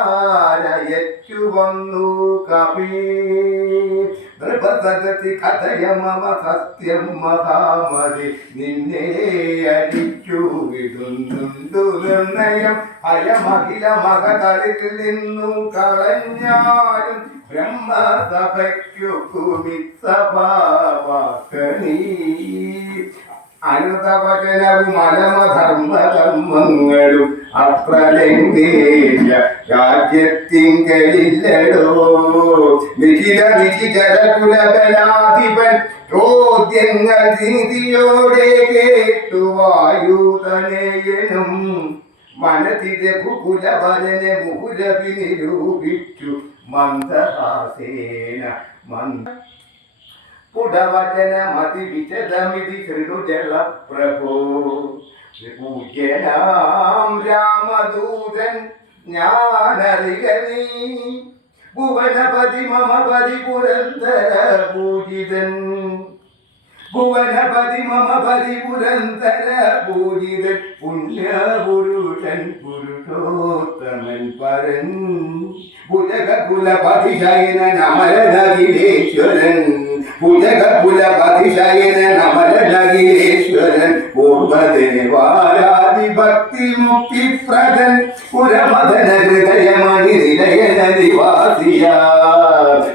പ്രച്ഛനിയാരയച്ചു വന്നു കവി നൃപസദതി കഥയ മമ സത്യം മഹാമതി നിന്നെ അടിച്ചു വിടുന്നുണ്ടു നിർണയം ഭയമഖില മകതളിൽ നിന്നു കളഞ്ഞാലും ബ്രഹ്മസഭയ്ക്കു കുമിത്സഭാവാക്കണീ അനൃതവചനവും അലമധർമ്മധർമ്മങ്ങളും അത്ര ലംഘേയ രാജ്യത്തിങ്കലില്ലടോ നിഖില നിഖിചരകുലബലാധിപൻ ചോദ്യങ്ങൾ നീതിയോടെ കേട്ടു വായുതനയനും മനതിരെ കുകുലവരനെ മുഹുരവി നിരൂപിച്ചു മന്ദഹാസേന പുടവചനമതി വിശദമിതി ശൃണുജല പ്രഭോ പൂജ്യനാം രാമദൂതൻ ജ്ഞാനറികനീ ഭുവനപതി മമ പരിപുരന്തര പൂജിതൻ ഭുവനപതി മമ പരിപുരന്തര പൂജിതൻ പുണ്യപുരുഷൻ പുരുഷോത്തമൻ പരൻ ഭുജകുലപതിശയനൻ അമരനഖിലേശ്വരൻ ഭുജകുലപതിശയനൻ അമരനഖിലേശ്വരൻ പൂർവദേവാരാദിഭക്തി മുക്തിപ്രദൻ പുരമദന ഹൃദയമണി നിലയന നിവാസിയ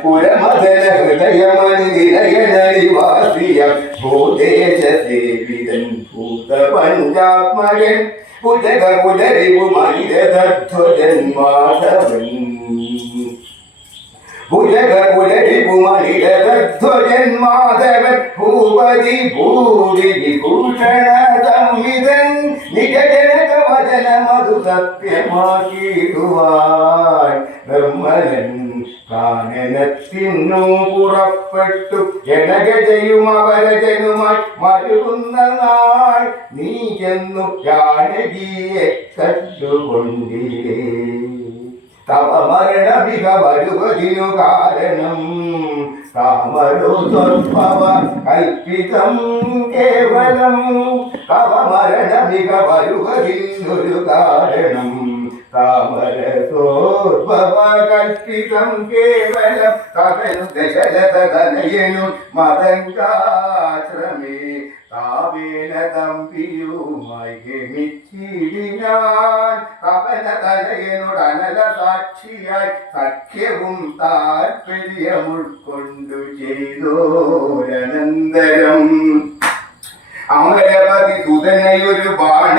പുരമദന ഹൃദയമണി നിലയന നിവാസിയ ഭൂദേശ സേവിതൻ ഭൂത പഞ്ചാത്മകൻ ഭുജകുലരിപു മണിരധ്വജൻ മാധവൻ ഭുജകുലരിപു മണിരധ്വജൻ മാധവൻ ഭൂപതി ഭൂരി വിഭൂഷണ സംവിധൻ നിജജനക വചന മധു സത്യമാക്കിടുവാൻ നിർമ്മലൻ കാനനത്തിന്നു പുറപ്പെട്ടു ജനകജയും അവരജനുമായി മരുകുന്ന നാൾ നീ ചെന്നു ജാനകിയെ കണ്ടുകൊണ്ടിരേ തവ മരണമിക വരുവതിനു കാരണം കാമരോ സ്വൽഭവ കൽപ്പിതം കേവലം തവ മരണമിക വരുവതിനൊരു കാരണം താമരസോദ്ഭവ കൽപ്പിതം കേവലം തവനു ദശരഥതനയനും മതങ്കാശ്രമേ താവേന തമ്പിയുമായി ഗമിച്ചിടിനാൻ തപനതനയനോട് അനല സാക്ഷിയായി സഖ്യവും താൽപര്യം ഉൾക്കൊണ്ടു ചെയ്തോരനന്തരം അമരപതി സുതനയൊരു ബാണ